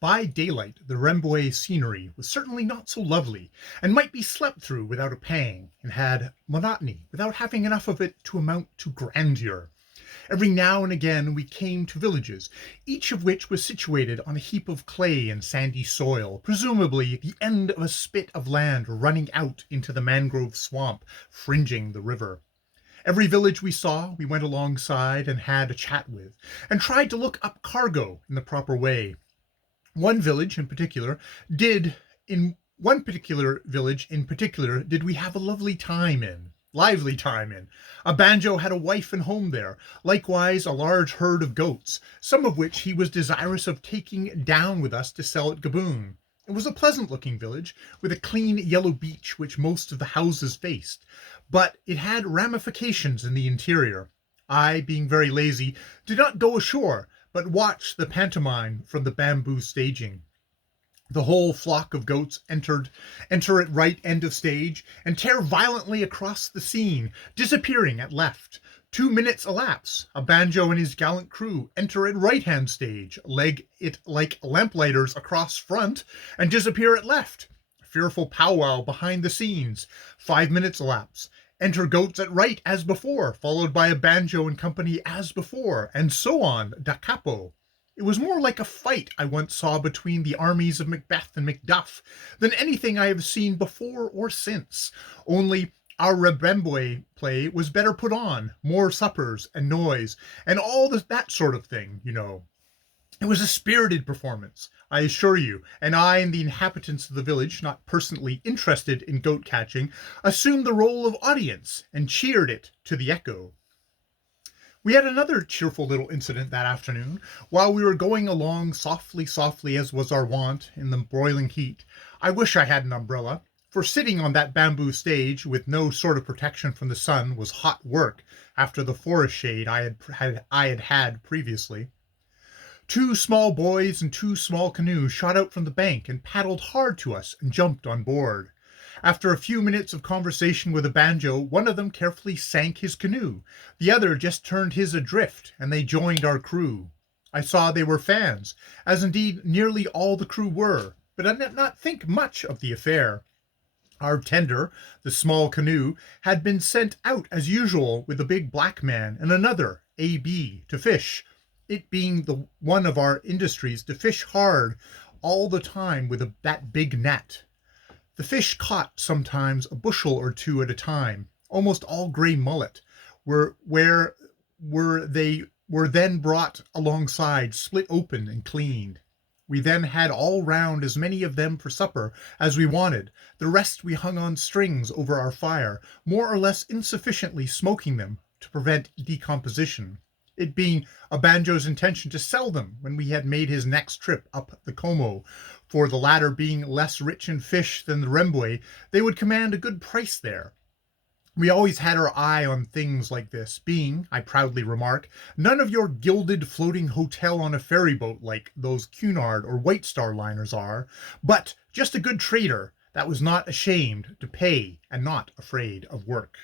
By daylight, the Rmbw scenery was certainly not so lovely, and might be slept through without a pang, and had monotony without having enough of it to amount to grandeur. Every now and again we came to villages, each of which was situated on a heap of clay and sandy soil, presumably the end of a spit of land running out into the mangrove swamp fringing the river. Every village we saw, we went alongside and had a chat with, and tried to look up cargo in the proper way. One village in particular did in one particular village in particular did we have a lively time in. A banjo had a wife and home there, likewise a large herd of goats, some of which he was desirous of taking down with us to sell at Gaboon. It was a pleasant-looking village, with a clean yellow beach which most of the houses faced, but it had ramifications in the interior. I, being very lazy, did not go ashore, but watched the pantomime from the bamboo staging. The whole flock of goats enter at right end of stage, and tear violently across the scene, disappearing at left. 2 minutes elapse. A banjo and his gallant crew enter at right-hand stage, leg it like lamplighters across front, and disappear at left. A fearful powwow behind the scenes. 5 minutes elapse. Enter goats at right as before, followed by a banjo and company as before, and so on, da capo. It was more like a fight I once saw between the armies of Macbeth and Macduff than anything I have seen before or since, only our Rmbw play was better put on, more suppers and noise, and all that sort of thing, you know. It was a spirited performance, I assure you, and I and the inhabitants of the village, not personally interested in goat catching, assumed the role of audience and cheered it to the echo. We had another cheerful little incident that afternoon. While we were going along softly as was our wont in the broiling heat. I wish I had an umbrella, for sitting on that bamboo stage with no sort of protection from the sun was hot work after the forest shade I had previously. 2 small boys in 2 small canoes shot out from the bank and paddled hard to us and jumped on board. After a few minutes of conversation with a banjo, one of them carefully sank his canoe. The other just turned his adrift, and they joined our crew. I saw they were fans, as indeed nearly all the crew were, but I did not think much of the affair. Our tender, the small canoe, had been sent out as usual with a big black man and another, A.B., to fish, it being the one of our industries to fish hard all the time with that big net. The fish caught sometimes a bushel or 2 at a time, almost all grey mullet, they were then brought alongside, split open and cleaned. We then had all round as many of them for supper as we wanted. The rest we hung on strings over our fire, more or less insufficiently smoking them to prevent decomposition, it being a banjo's intention to sell them when we had made his next trip up the Como, for the latter being less rich in fish than the Rmbw, they would command a good price there. We always had our eye on things like this, being, I proudly remark, none of your gilded floating hotel on a ferry boat like those Cunard or White Star liners are, but just a good trader that was not ashamed to pay and not afraid of work.